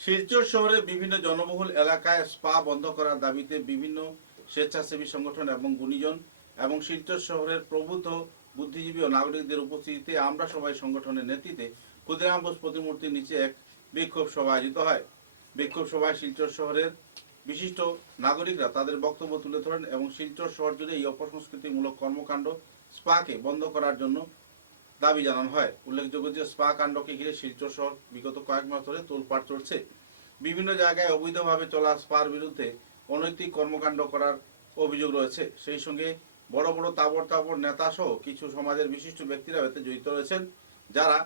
শিলচর শহরে বিভিন্ন জনবহুল এলাকায় স্পা বন্ধ করার দাবিতে বিভিন্ন স্বেচ্ছাসেবী সংগঠন এবং গুণীজন এবং শিলচর শহরের প্রবুদ্ধ বুদ্ধিজীবী ও নাগরিকদের উপস্থিতিতে আমরা সবাই সংগঠনের নেতৃত্বে ক্ষুদিরাম বোস প্রতিমূর্তির নিচে এক বিক্ষোভ সভা আয়োজিত হয়। বিক্ষোভ সভায় শিলচর শহরের বিশিষ্ট নাগরিকরা তাদের বক্তব্য তুলে ধরেন এবং শিলচর শহর জুড়ে এই অপসংস্কৃতিমূলক কর্মকাণ্ড স্পাকে বন্ধ করার জন্য দাবি জানানো হয়। উল্লেখযোগ্য যে স্পা কাণ্ডকে ঘিরে শিলচর শহর বিগত কয়েক মাস ধরে তোলপাড় চলছে। বিভিন্ন জায়গায় অবৈধভাবে চলা স্পার বিরুদ্ধে অনৈতিক কর্মকাণ্ড করার অভিযোগ রয়েছে। সেই সঙ্গে বড় বড় তাবড় নেতা সহ কিছু সমাজের বিশিষ্ট ব্যক্তিরা এতে জড়িত রয়েছেন, যারা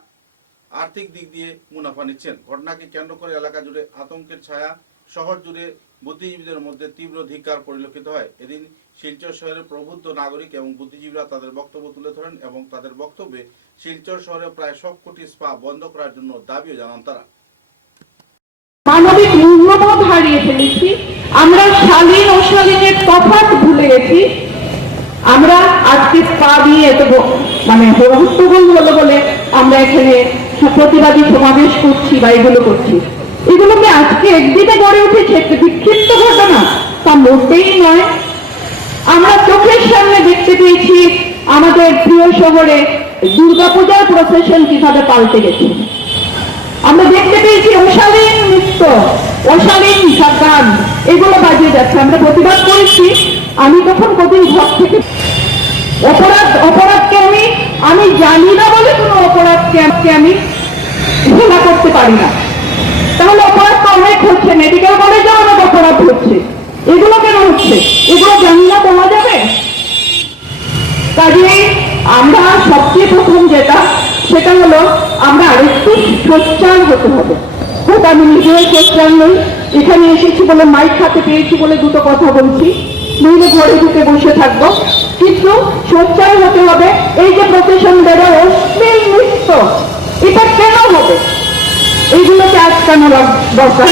আর্থিক দিক দিয়ে মুনাফা নিচ্ছেন। ঘটনাকে কেন্দ্র করে এলাকা জুড়ে আতঙ্কের ছায়া, শহর জুড়ে বুদ্ধিজীবীদের মধ্যে তীব্র ধিক্কার পরিলক্ষিত হয়। এদিন শিলচর শহরের প্রবুদ্ধ নাগরিক এবং বুদ্ধিজীবীরা তাদের বক্তব্য তুলে ধরেন এবং তাদের বক্তব্যে শিলচর শহরে প্রায় সবকটি স্পা বন্ধ করার জন্য দাবিও জানান তারা। মানবিক মূল্যবোধ হারিয়ে ফেলেছি, আমরা শালীন অশালীনের তফাৎ ভুলে গেছি। আমরা আজকে স্পা দিয়ে এত হট্টগোল হলো বলে আমরা এখানে প্রতিবাদী সমাবেশ করছি বা এগুলো করছি। এগুলোকে আজকে একদিনে গড়ে উঠেছে একটা বিক্ষিপ্ত ঘটনা, তা মোটেই নয়। আমরা চোখের সামনে দেখতে পেয়েছি আমাদের প্রিয় শহরে দুর্গাপূজার প্রসেশন কিভাবে পাল্টে গেছে। আমরা দেখতে পেয়েছি অশালীন নৃত্য, অশালীন গান এগুলো বাজিয়ে যাচ্ছে। আমরা প্রতিবাদ করেছি। আমি তখন কদিন ঘর থেকে অপরাধকে আমি জানি না বলে কোনো অপরাধকে আমি ঘোষণা করতে পারি না। তাহলে অপরাধ তো অনেক হচ্ছে, মেডিকেল কলেজেও অনেক অপরাধ হচ্ছে। এগুলো কেন হচ্ছে? এগুলো জানি না বলা যাবে? কাজেই আমরা সবচেয়ে প্রথম সেটা হলো আমরা আরেকটু সোচ্চার হতে হবে। হয়তো আমি নিজেও সোচ্চার নই, এখানে এসেছি বলে মাইক হাতে পেয়েছি বলে দুটো কথা বলছি, নইলে ঘরে ঢুকে বসে থাকবো। কিন্তু সোচ্চার হতে হবে। এই যে প্রফেশন বেরো অশ্লীল নৃত্য, এটা কেন হবে? এইগুলোকে আটকানো দরকার।